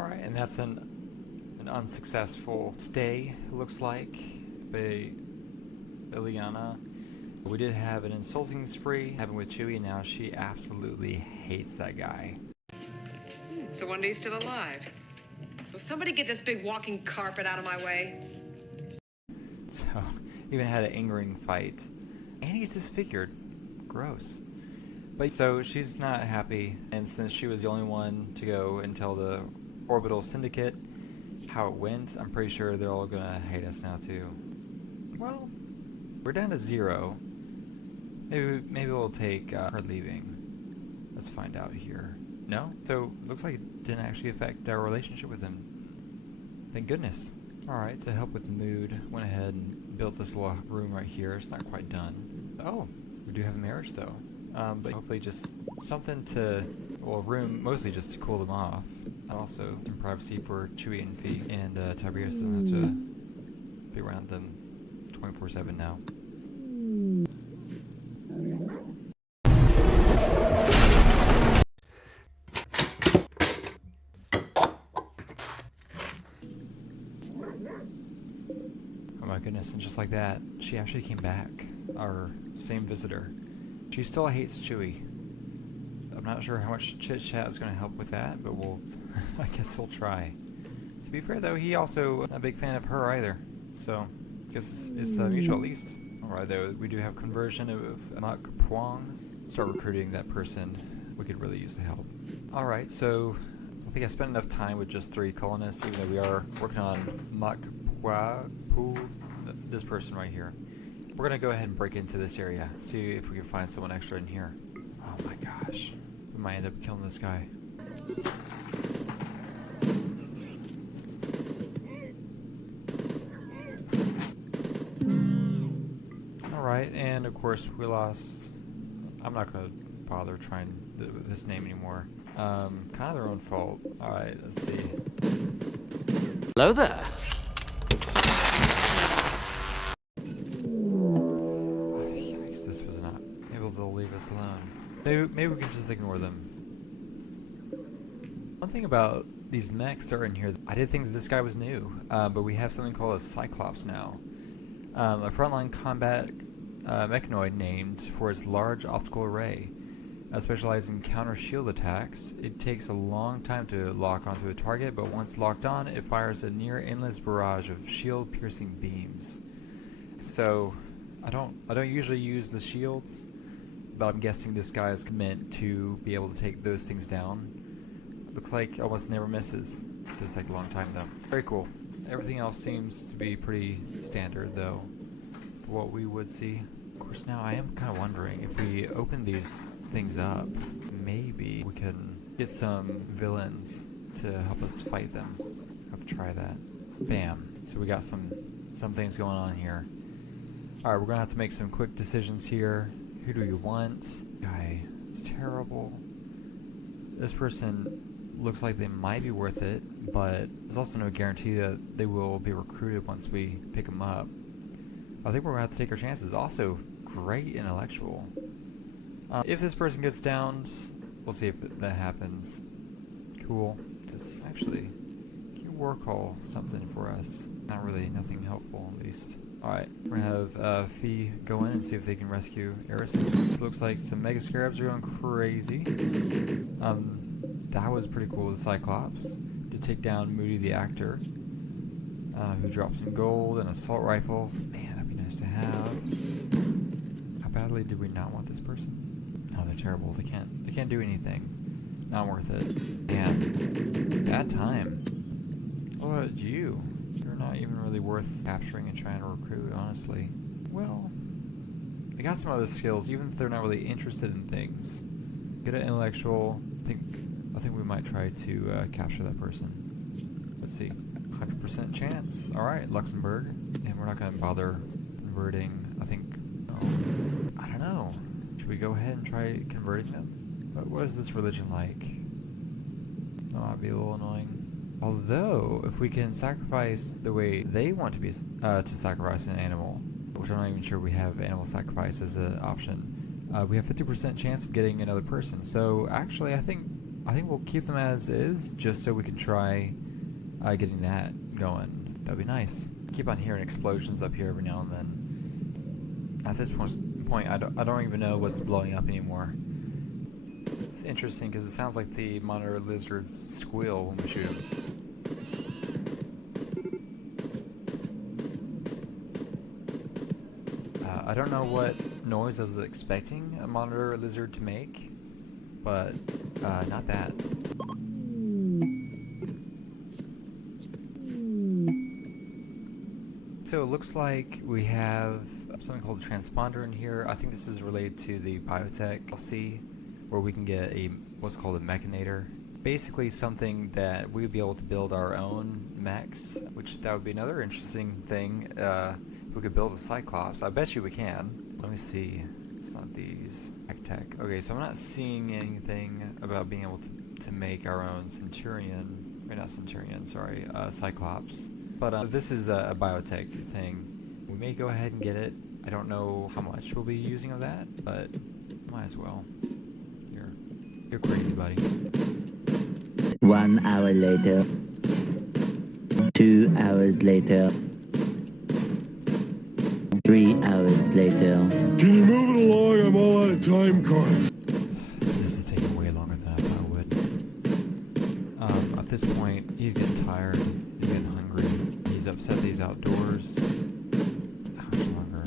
Alright, and that's an unsuccessful stay, it looks like, by Ileana. We did have an insulting spree happen with Chewie, and now she absolutely hates that guy. So one day he's still alive. Will somebody get this big walking carpet out of my way? So, even had an angering fight. And he's disfigured. Gross. But so she's not happy, and since she was the only one to go and tell the Orbital Syndicate how it went, I'm pretty sure they're all gonna hate us now too. Well, we're down to 0. Maybe we'll take her leaving. Let's find out here. No? So, looks like it didn't actually affect our relationship with him. Thank goodness. Alright, to help with the mood, went ahead and built this little room right here. It's not quite done. Oh, we do have a marriage though. But hopefully just something to, well, a room mostly just to cool them off. And also some privacy for Chewie and Fee, and Tiberius doesn't have to be around them 24/7 now. Oh my goodness, and just like that, she actually came back. Our same visitor. She still hates Chewie. I'm not sure how much chit-chat is going to help with that, but we'll... I guess we'll try. To be fair though, he also not a big fan of her either. So, I guess it's mutual at least. Alright though, we do have conversion of Mak Phuong. Start recruiting that person. We could really use the help. Alright, so... I think I spent enough time with just 3 colonists, even though we are working on Mak Phu, this person right here. We're gonna go ahead and break into this area, see if we can find someone extra in here. Oh my gosh. We might end up killing this guy. Alright, and of course we lost... I'm not gonna bother trying this name anymore. Kind of their own fault. Alright, let's see. Hello there. Yikes, this was not able to leave us alone. Maybe we can just ignore them. One thing about these mechs that are in here, I did think that this guy was new, but we have something called a Cyclops now. A frontline combat mechanoid named for its large optical array. Specialized in counter shield attacks. It takes a long time to lock onto a target, but once locked on, it fires a near endless barrage of shield piercing beams. So I don't usually use the shields, but I'm guessing this guy is meant to be able to take those things down. Looks like almost never misses. It does take a long time though. Very cool. Everything else seems to be pretty standard though, for what we would see. Of course, now I am kind of wondering if we open these things up, maybe we can get some villains to help us fight them. I'll have to try that. Bam. So we got some things going on here. Alright, we're gonna have to make some quick decisions here. Who do we want? Guy is terrible. This person looks like they might be worth it, but there's also no guarantee that they will be recruited once we pick them up. I think we're gonna have to take our chances. Also, great intellectual. If this person gets downed, we'll see if that happens. Cool. That's actually... Can you war call something for us? Not really, nothing helpful at least. Alright, we're gonna have Fee go in and see if they can rescue Erison. This looks like some Mega Scarabs are going crazy. That was pretty cool, the Cyclops. To take down Moody the actor, who dropped some gold and assault rifle. Man, that'd be nice to have. How badly did we not want this person? Oh, they're terrible. They can't do anything. Not worth it. Damn. Bad time. What about you? You're not even really worth capturing and trying to recruit, honestly. Well, they got some other skills, even if they're not really interested in things. Good at intellectual. I think we might try to capture that person. Let's see. 100% chance. Alright, Luxembourg. And we're not going to bother converting, I think... Oh, I don't know. Should we go ahead and try converting them? What is this religion like? That might be a little annoying. Although, if we can sacrifice the way they want to be to sacrifice an animal, which I'm not even sure we have animal sacrifice as an option, we have 50% chance of getting another person. So actually, I think I think we'll keep them as is, just so we can try getting that going. That'd be nice. Keep on hearing explosions up here every now and then. At this point, I don't even know what's blowing up anymore. It's interesting because it sounds like the monitor lizards squeal when we shoot them. I don't know what noise I was expecting a monitor lizard to make, but not that. So it looks like we have something called a transponder in here. I think this is related to the biotech DLC, where we can get what's called a mechanator. Basically something that we would be able to build our own mechs, which that would be another interesting thing. We could build a Cyclops. I bet you we can. Let me see. It's not these. Tech. Okay, so I'm not seeing anything about being able to make our own Centurion. Or not Centurion, sorry. Cyclops. But this is a biotech thing. We may go ahead and get it. I don't know how much we'll be using of that, but might as well. You're crazy, buddy. 1 hour later. 2 hours later. 3 hours later. Can you move it along? I'm all out of time cards. This is taking way longer than I thought it would. At this point, he's getting tired. He's getting hungry. He's upset that he's outdoors. How much longer?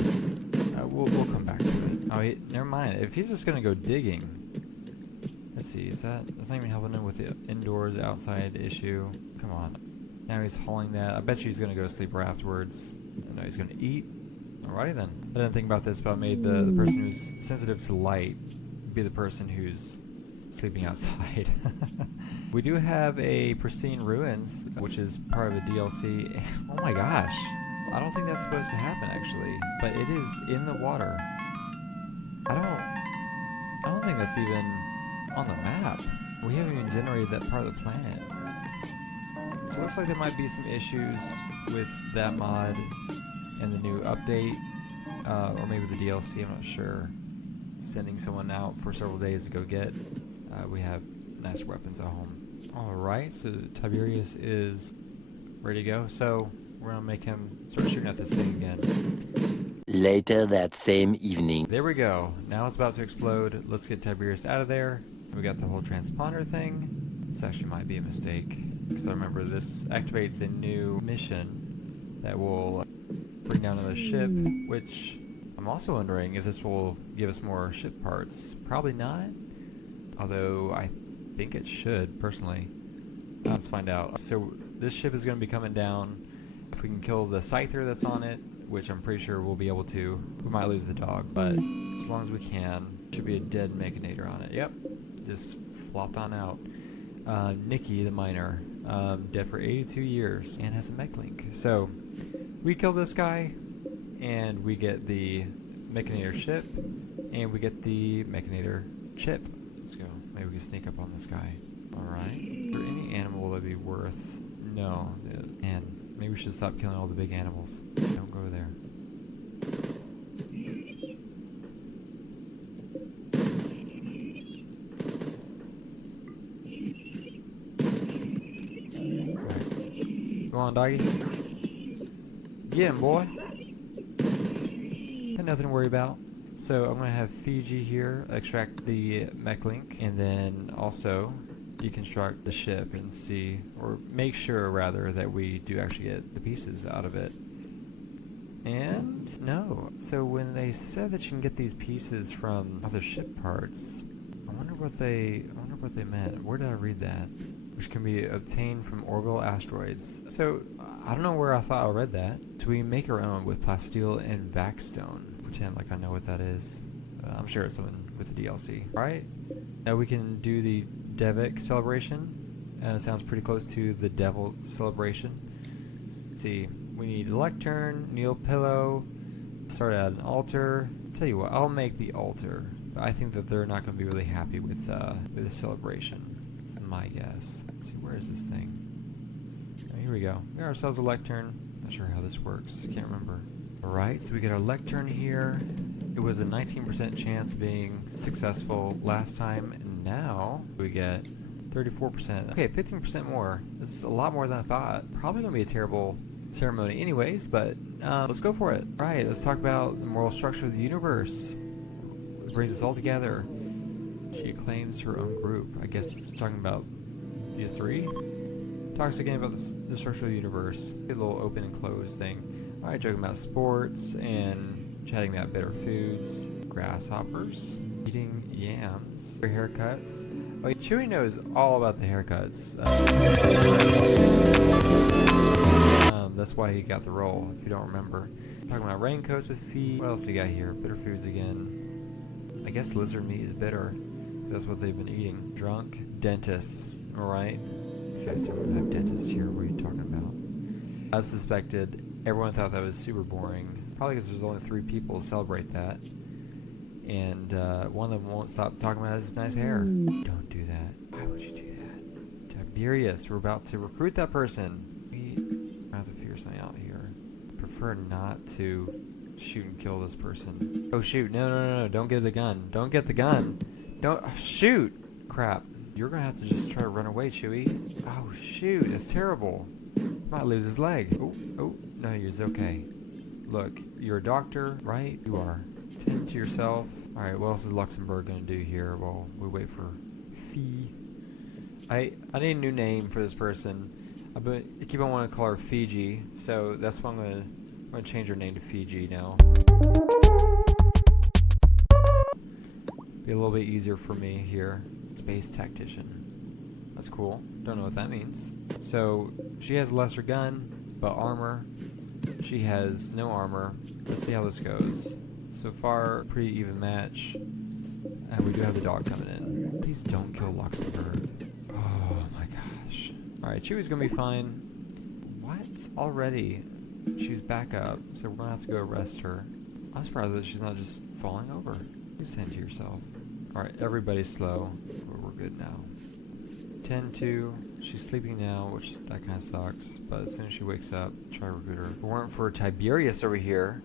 We'll come back to it. Oh, never mind. If he's just gonna go digging. Let's see. That's not even helping him with the indoors outside issue. Come on. Now he's hauling that. I bet you he's gonna go to sleep right afterwards. No, he's gonna eat. Alrighty then. I didn't think about this, but I made the person who's sensitive to light be the person who's sleeping outside. We do have a pristine ruins, which is part of a DLC. Oh my gosh. I don't think that's supposed to happen actually, but it is in the water. I don't think that's even on the map. We haven't even generated that part of the planet. So it looks like there might be some issues with that mod and the new update, or maybe the DLC, I'm not sure. Sending someone out for several days to go get. We have nice weapons at home. Alright, so Tiberius is ready to go, so we're gonna make him start shooting at this thing again. Later that same evening. There we go. Now it's about to explode. Let's get Tiberius out of there. We got the whole transponder thing. This actually might be a mistake, because I remember this activates a new mission that will bring down another ship, which I'm also wondering if this will give us more ship parts. Probably not, although I think it should, personally. Let's find out. So this ship is going to be coming down. If we can kill the Scyther that's on it, which I'm pretty sure we'll be able to. We might lose the dog, but as long as we can, should be a dead Mechanator on it. Yep, just flopped on out. Nikki the miner, dead for 82 years and has a mech link. So we kill this guy and we get the Mechanator ship and we get the Mechanator chip. Let's go. Maybe we can sneak up on this guy. Alright. Is there any animal that'd be worth? No. Man, maybe we should stop killing all the big animals. Don't go there. Right. Go on, doggy. Get him, boy. Got nothing to worry about. So I'm going to have Fiji here extract the mech link and then also deconstruct the ship and see, or make sure rather, that we do actually get the pieces out of it. And no. So when they said that you can get these pieces from other ship parts, I wonder what they meant. Where did I read that? Which can be obtained from orbital asteroids. So I don't know where I thought I read that. So we make our own with plasteel and vaxstone. Pretend like I know what that is. I'm sure it's something with the DLC. Alright, now we can do the Devik celebration. It sounds pretty close to the Devil celebration. Let's see, we need a lectern, kneel pillow, start at an altar. Tell you what, I'll make the altar. But I think that they're not going to be really happy with the celebration. That's my guess. Let's see, where is this thing? Oh, here we go. We got ourselves a lectern. Not sure how this works. Can't remember. Alright, so we get our lectern here. It was a 19% chance of being successful last time, and now we get 34%. Okay, 15% more. This is a lot more than I thought. Probably gonna be a terrible ceremony anyways, but let's go for it. All right, let's talk about the moral structure of the universe. It brings us all together. She claims her own group. I guess talking about these three. Talks again about the structure of the universe. A little open and closed thing. All right, joking about sports and chatting about better foods. Grasshoppers. Eating yams. Haircuts. Oh, Chewie knows all about the haircuts. That's why he got the role, if you don't remember. Talking about raincoats with feet. What else we got here? Bitter foods again. I guess lizard meat is bitter. That's what they've been eating. Drunk. Dentists. Alright. You guys don't have dentists here. What are you talking about? As suspected, everyone thought that was super boring. Probably because there's only 3 people to celebrate that. And one of them won't stop talking about his nice hair. Don't do that. Why would you do that? Tiberius, we're about to recruit that person. We have to figure something out here. Prefer not to shoot and kill this person. Oh shoot, no, don't get the gun. Don't get the gun. Don't, shoot! Crap. You're gonna have to just try to run away, Chewie. Oh shoot, that's terrible. Might lose his leg. Oh, no, you're okay. Look, you're a doctor, right? You are. Tend to yourself. Alright, what else is Luxembourg gonna do here while we wait for Fee? I need a new name for this person. I keep on wanting to call her Fiji, so that's why I'm gonna change her name to Fiji now. Be a little bit easier for me here. Space tactician. That's cool. Don't know what that means. So she has a lesser gun, but armor. She has no armor. Let's see how this goes. So far, pretty even match. And we do have the dog coming in. Please don't kill Luxembourg. Oh my gosh. Alright, Chewie's gonna be fine. What? Already? She's back up, so we're gonna have to go arrest her. I'm surprised that she's not just falling over. Please tend to yourself. Alright, everybody's slow. We're good now. 10-2. She's sleeping now, which that kind of sucks. But as soon as she wakes up, try to recruit her. If it weren't for Tiberius over here,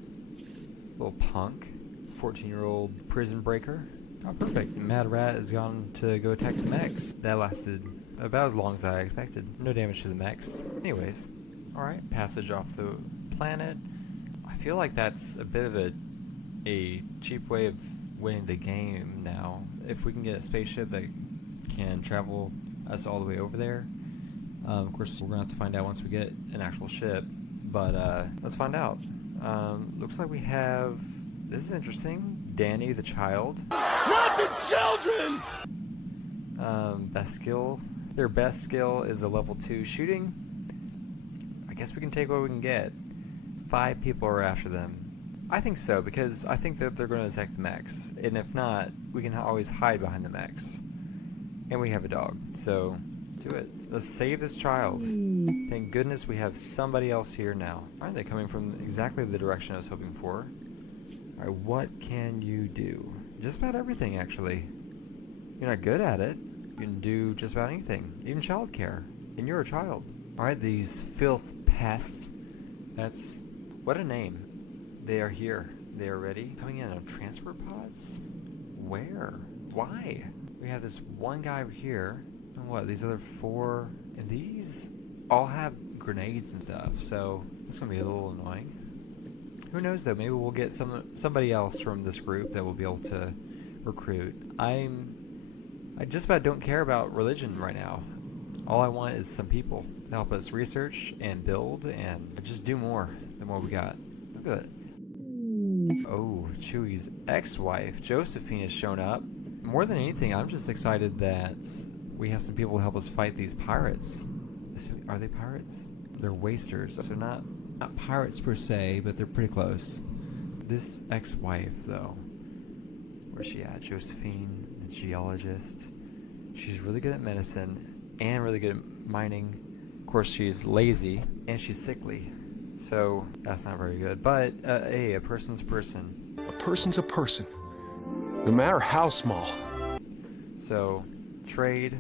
little punk, 14-year-old prison breaker. Oh, perfect. Mad Rat has gone to go attack the mechs. That lasted about as long as I expected. No damage to the mechs. Anyways, alright, passage off the planet. I feel like that's a bit of a cheap way of winning the game now. If we can get a spaceship that can travel us all the way over there. Of course, we're going to have to find out once we get an actual ship. But let's find out. Looks like we have... This is interesting. Danny the child. Not the children! Best skill. Their best skill is a level 2 shooting. I guess we can take what we can get. 5 people are after them. I think so, because I think that they're going to attack the mechs. And if not, we can always hide behind the mechs. And we have a dog, so do it. Let's save this child. Thank goodness we have somebody else here now. Aren't they coming from exactly the direction I was hoping for? Alright, what can you do? Just about everything, actually. You're not good at it. You can do just about anything, even childcare. And you're a child. Alright, these filth pests. That's... what a name. They are here. They are ready. Coming in on transport pods? Where? Why? We have this one guy over here. And what? These other 4... And these all have grenades and stuff. So it's going to be a little annoying. Who knows though? Maybe we'll get somebody else from this group that we'll be able to recruit. I just about don't care about religion right now. All I want is some people to help us research and build and just do more than what we got. Look at that. Oh, Chewie's ex-wife, Josephine, has shown up. More than anything, I'm just excited that we have some people to help us fight these pirates. Are they pirates? They're wasters, so not pirates per se, but they're pretty close. This ex-wife, though, where's she at? Josephine, the geologist. She's really good at medicine and really good at mining. Of course, she's lazy and she's sickly, so that's not very good. But hey, a person's a person. A person's a person, no matter how small. So trade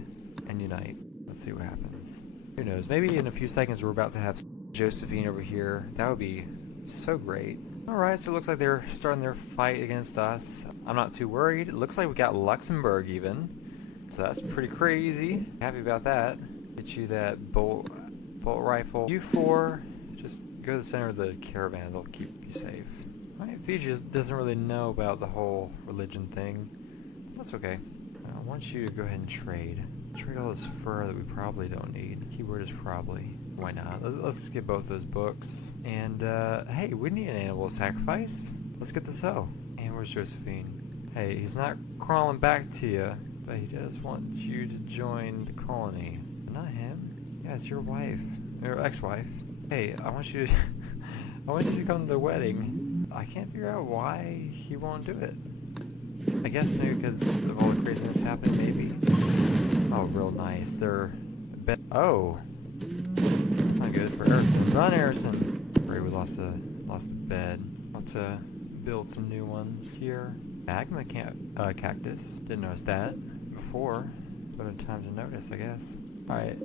and unite. Let's see what happens. Who knows? Maybe in a few seconds we're about to have Josephine over here. That would be so great. Alright, so it looks like they're starting their fight against us. I'm not too worried. It looks like we got Luxembourg even. So that's pretty crazy. Happy about that. Get you that bolt rifle. You four, just go to the center of the caravan. They'll keep you safe. Alright, Fiji doesn't really know about the whole religion thing. That's okay. I want you to go ahead and trade. Trade all this fur that we probably don't need. Keyword is probably. Why not? Let's get both those books. And, hey, we need an animal sacrifice. Let's get the sow. And where's Josephine? Hey, he's not crawling back to you, but he does want you to join the colony. Not him. Yeah, it's your wife. Or ex-wife. Hey, I want you to... I want you to come to the wedding. I can't figure out why he won't do it. I guess maybe because of all the craziness happening, maybe. Oh, real nice. They're... Oh! That's not good for Harrison. Run, Harrison! Great, we lost a bed. I'll have to build some new ones here. Magma cactus. Didn't notice that before, but in time to notice, I guess. Alright.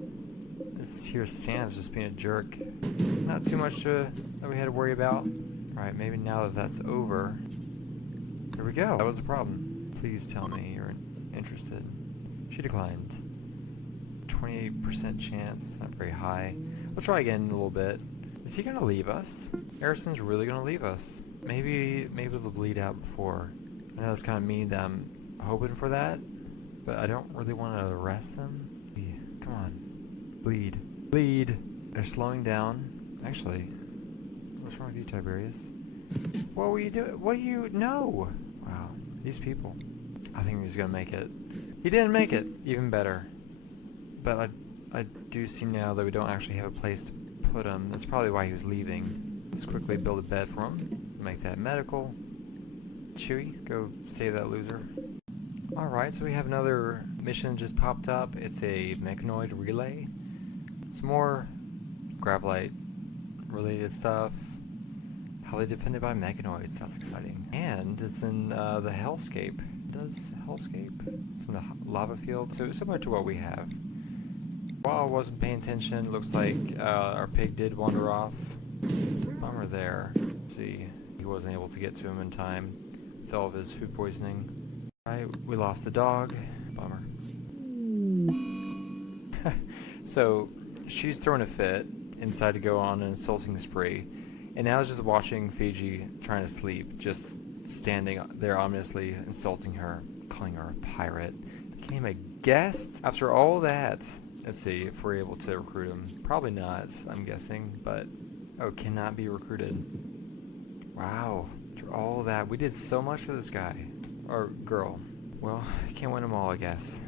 This here's Sam's just being a jerk. Not too much that we had to worry about. Alright, maybe now that that's over. Here we go. That was a problem. Please tell me you're interested. She declined. 28% chance. It's not very high. We'll try again in a little bit. Is he gonna leave us? Harrison's really gonna leave us. Maybe they'll bleed out before. I know it's kind of mean that I'm hoping for that, but I don't really want to arrest them. Come on. Bleed. Bleed! They're slowing down. Actually, what's wrong with you, Tiberius? What were you doing? What do you... No! Wow. These people. I think he's gonna make it. He didn't make it! Even better. But I do see now that we don't actually have a place to put him. That's probably why he was leaving. Let's quickly build a bed for him. Make that medical. Chewie, go save that loser. Alright, so we have another mission just popped up. It's a mechanoid relay. Some more Gravelite related stuff. Highly defended by mechanoids. That's exciting. And it's in the Hellscape. Does Hellscape? It's in the lava field. So similar to what we have. While I wasn't paying attention, looks like our pig did wander off. Bummer there. Let's see, he wasn't able to get to him in time with all of his food poisoning. Alright, we lost the dog. Bummer. So, she's throwing a fit and decided to go on an insulting spree. And now is just watching Fiji trying to sleep, just standing there ominously insulting her, calling her a pirate. Became a guest? After all that, let's see if we're able to recruit him. Probably not, I'm guessing, but... Oh, cannot be recruited. Wow. After all that, we did so much for this guy. Or girl. Well, can't win them all, I guess.